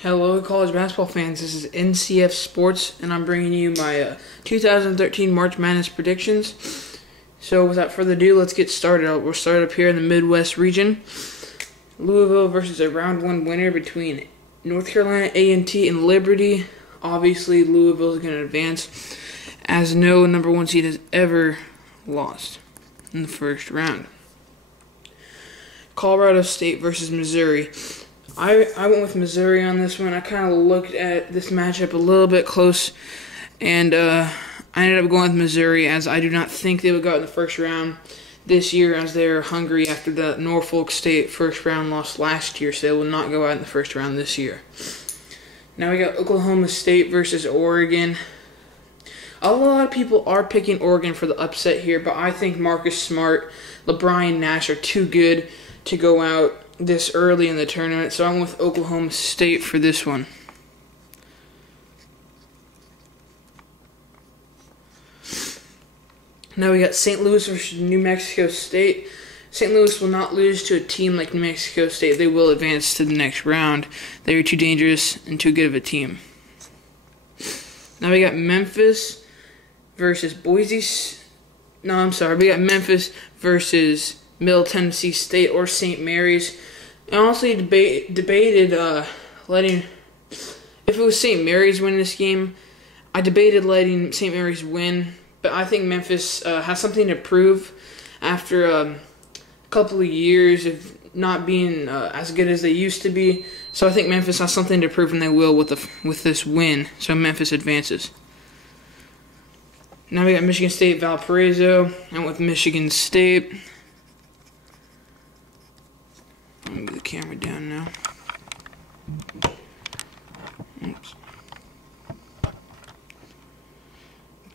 Hello, college basketball fans. This is NCF Sports, and I'm bringing you my 2013 March Madness predictions. So, without further ado, let's get started. We'll start up here in the Midwest region. Louisville versus a round one winner between North Carolina A&T and Liberty. Obviously, Louisville is going to advance, as no number one seed has ever lost in the first round. Colorado State versus Missouri. I went with Missouri on this one. I kind of looked at this matchup a little bit close, and I ended up going with Missouri, as I do not think they would go out in the first round this year, as they're hungry after the Norfolk State first round loss last year, so they will not go out in the first round this year. Now we got Oklahoma State versus Oregon. A lot of people are picking Oregon for the upset here, but I think Marcus Smart, LeBron, and Nash are too good to go out this early in the tournament, so I'm with Oklahoma State for this one. Now we got St. Louis versus New Mexico State. St. Louis will not lose to a team like New Mexico State. They will advance to the next round. They are too dangerous and too good of a team. Now we got Memphis versus Boise. No, I'm sorry. We got Memphis versus Middle Tennessee State or St. Mary's. I honestly debated letting, if it was St. Mary's winning this game, I debated letting St. Mary's win, but I think Memphis has something to prove after a couple of years of not being as good as they used to be. So I think Memphis has something to prove, and they will with this win. So Memphis advances. Now we got Michigan State, Valparaiso. I went with Michigan State. Move the camera down now. Oops.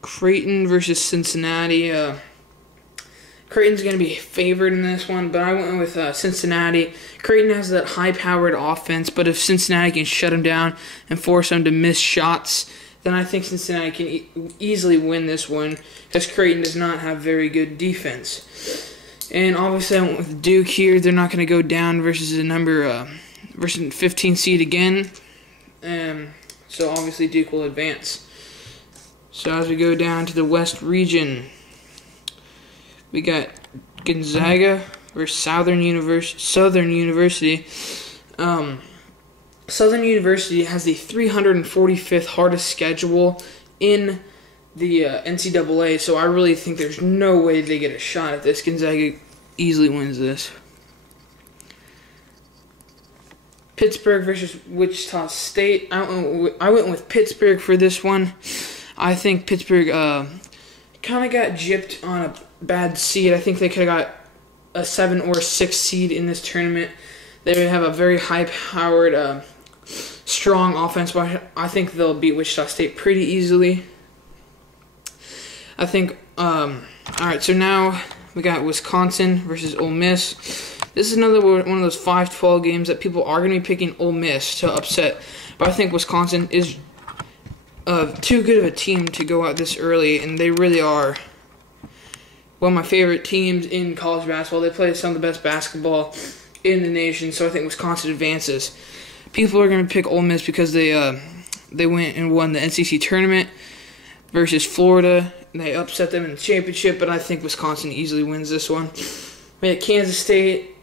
Creighton versus Cincinnati. Creighton's going to be favored in this one, but I went with Cincinnati. Creighton has that high-powered offense, but if Cincinnati can shut them down and force them to miss shots, then I think Cincinnati can easily win this one, because Creighton does not have very good defense. And obviously I went with Duke here. They're not going to go down versus versus 15 seed again. So obviously Duke will advance. So as we go down to the West region, we got Gonzaga versus Southern University. Southern University has the 345th hardest schedule in the NCAA, so I really think there's no way they get a shot at this. Gonzaga easily wins this. Pittsburgh versus Wichita State. I went with Pittsburgh for this one. I think Pittsburgh kind of got gypped on a bad seed. I think they could have got a 7 or 6 seed in this tournament. They have a very high-powered, strong offense, but I think they'll beat Wichita State pretty easily. I think, alright, so now we got Wisconsin versus Ole Miss. This is another one of those 5-12 games that people are going to be picking Ole Miss to upset, but I think Wisconsin is too good of a team to go out this early, and they really are one of my favorite teams in college basketball. They play some of the best basketball in the nation, so I think Wisconsin advances. People are going to pick Ole Miss because they went and won the NCC tournament versus Florida. They upset them in the championship, but I think Wisconsin easily wins this one. We had Kansas State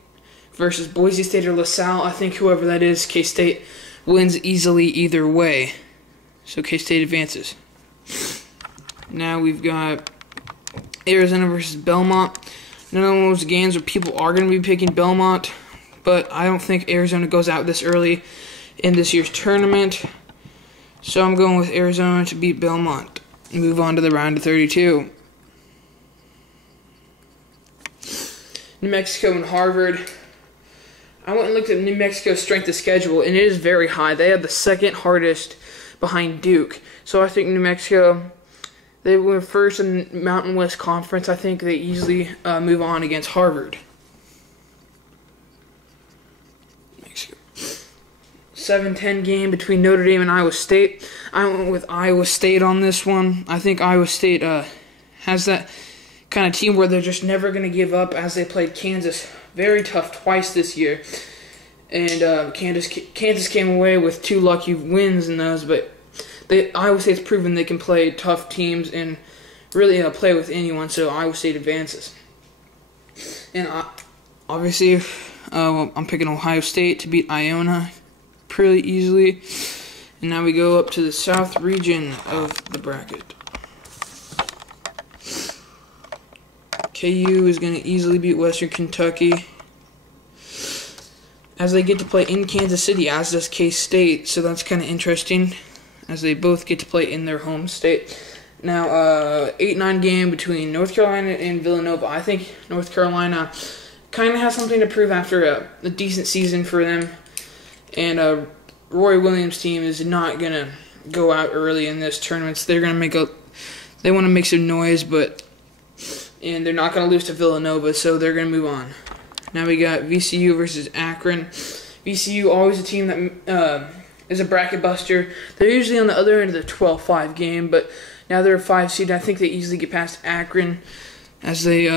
versus Boise State or LaSalle. I think whoever that is, K-State wins easily either way. So K-State advances. Now we've got Arizona versus Belmont. None of those games where people are going to be picking Belmont, but I don't think Arizona goes out this early in this year's tournament. So I'm going with Arizona to beat Belmont. Move on to the round of 32. New Mexico and Harvard. I went and looked at New Mexico's strength of schedule, and it is very high. They have the second hardest behind Duke. So I think New Mexico, they were first in the Mountain West Conference. I think they easily move on against Harvard. 7-10 game between Notre Dame and Iowa State. I went with Iowa State on this one. I think Iowa State has that kind of team where they're just never going to give up, as they played Kansas very tough twice this year. and Kansas came away with 2 lucky wins in those. But Iowa State's proven they can play tough teams and really play with anyone. So Iowa State advances. And obviously, I'm picking Ohio State to beat Iona pretty easily. And now we go up to the South region of the bracket. KU is going to easily beat Western Kentucky, as they get to play in Kansas City, as does K-State. So that's kind of interesting, as they both get to play in their home state. Now, 8-9 game between North Carolina and Villanova. I think North Carolina kind of has something to prove after a decent season for them. And Roy Williams' team is not going to go out early in this tournament. They're going to they want to make some noise, and they're not going to lose to Villanova, so they're going to move on. Now we got VCU versus Akron. VCU, always a team that is a bracket buster. They're usually on the other end of the 12-5 game, but now they're a 5 seed. I think they easily get past Akron as they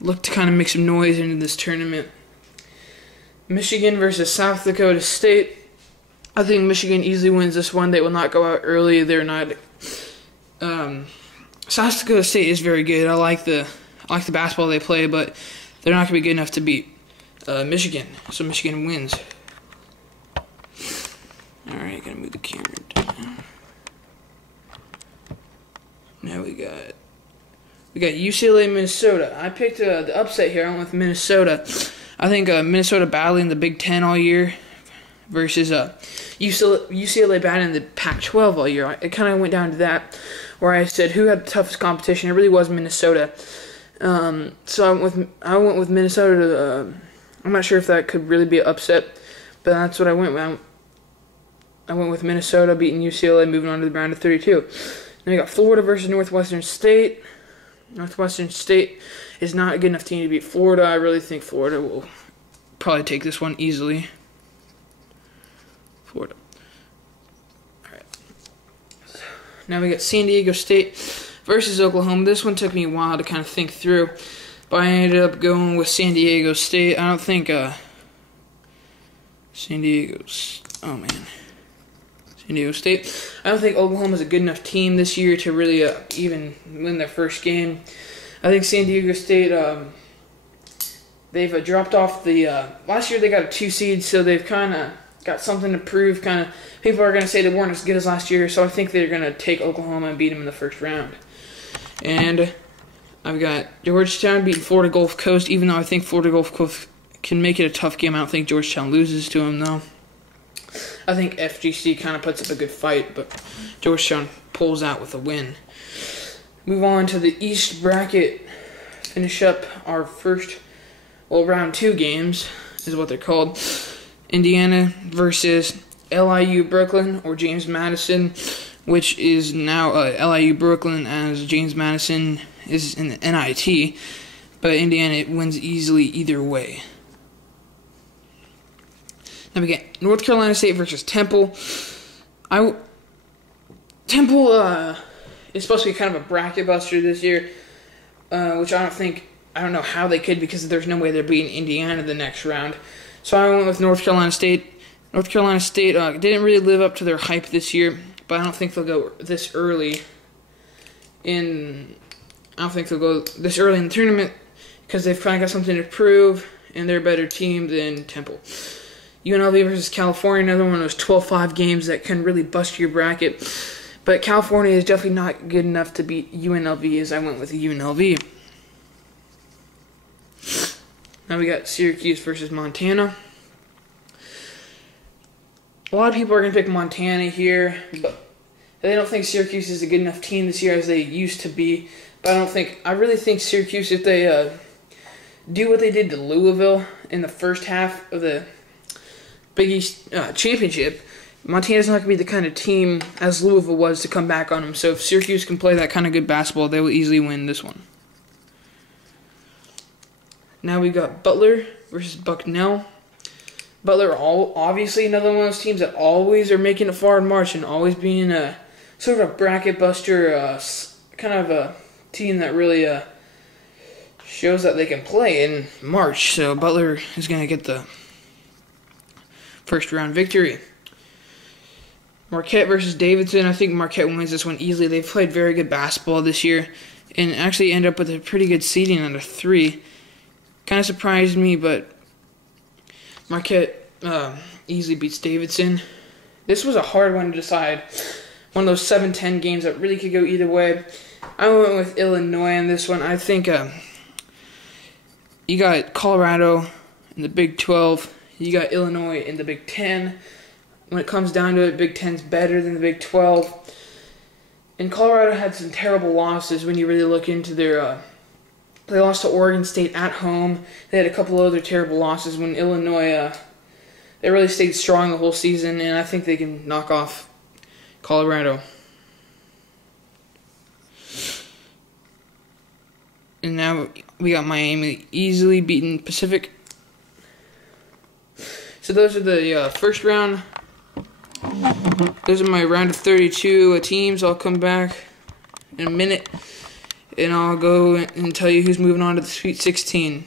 look to kind of make some noise into this tournament. Michigan versus South Dakota State. I think Michigan easily wins this one. They will not go out early. They're not. South Dakota State is very good. I like the basketball they play, but they're not going to be good enough to beat Michigan. So Michigan wins. All right, gonna move the camera down. Now we got UCLA, Minnesota. I picked the upset here. I went with Minnesota. I think Minnesota battling the Big Ten all year versus UCLA battling the Pac-12 all year. It kind of went down to that, where I said who had the toughest competition. It really was Minnesota. So I went with Minnesota. I'm not sure if that could really be an upset, but that's what I went with. I went with Minnesota beating UCLA, moving on to the round of 32. Then we got Florida versus Northwestern State. Northwestern State is not a good enough team to beat Florida. I really think Florida will probably take this one easily. Florida. All right. Now we got San Diego State versus Oklahoma. This one took me a while to kind of think through, but I ended up going with San Diego State. I don't think San Diego State. I don't think Oklahoma's a good enough team this year to really even win their first game. I think San Diego State, they've dropped off the last year they got a 2 seed, so they've kind of got something to prove. Kind of people are going to say they weren't as good as last year, so I think they're going to take Oklahoma and beat them in the first round. And I've got Georgetown beating Florida Gulf Coast, even though I think Florida Gulf Coast can make it a tough game. I don't think Georgetown loses to them, though. I think FGC kind of puts up a good fight, but Georgetown pulls out with a win. Move on to the East bracket. Finish up our first, round 2 games is what they're called. Indiana versus LIU Brooklyn, or James Madison, which is now LIU Brooklyn, as James Madison is in the NIT, but Indiana wins easily either way. Now we get North Carolina State versus Temple. Temple is supposed to be kind of a bracket buster this year, which I don't know how they could, because there's no way they're beating Indiana the next round. So I went with North Carolina State. North Carolina State didn't really live up to their hype this year, but I don't think they'll go this early in the tournament, because they've kind of got something to prove, and they're a better team than Temple. UNLV versus California, another one of those 12-5 games that can really bust your bracket. But California is definitely not good enough to beat UNLV, as I went with UNLV. Now we got Syracuse versus Montana. A lot of people are going to pick Montana here, but they don't think Syracuse is a good enough team this year as they used to be. But I really think Syracuse, if they do what they did to Louisville in the first half of the Big East championship, Montana's not going to be the kind of team as Louisville was to come back on them. So if Syracuse can play that kind of good basketball, they will easily win this one. Now we got Butler versus Bucknell. Butler, obviously another one of those teams that always are making it far in March and always being a sort of a bracket buster, kind of a team that really shows that they can play in March. So Butler is going to get the first round victory. Marquette versus Davidson. I think Marquette wins this one easily. They've played very good basketball this year and actually end up with a pretty good seeding under 3. Kind of surprised me, but Marquette easily beats Davidson. This was a hard one to decide. One of those 7-10 games that really could go either way. I went with Illinois on this one. I think you got Colorado in the Big 12. You got Illinois in the Big 10. When it comes down to it, Big 10's better than the Big 12. And Colorado had some terrible losses when you really look into their... they lost to Oregon State at home. They had a couple other terrible losses when Illinois... they really stayed strong the whole season, and I think they can knock off Colorado. And now we got Miami easily beating Pacific. So those are the first round. Those are my round of 32 teams. I'll come back in a minute, and I'll go and tell you who's moving on to the Sweet 16.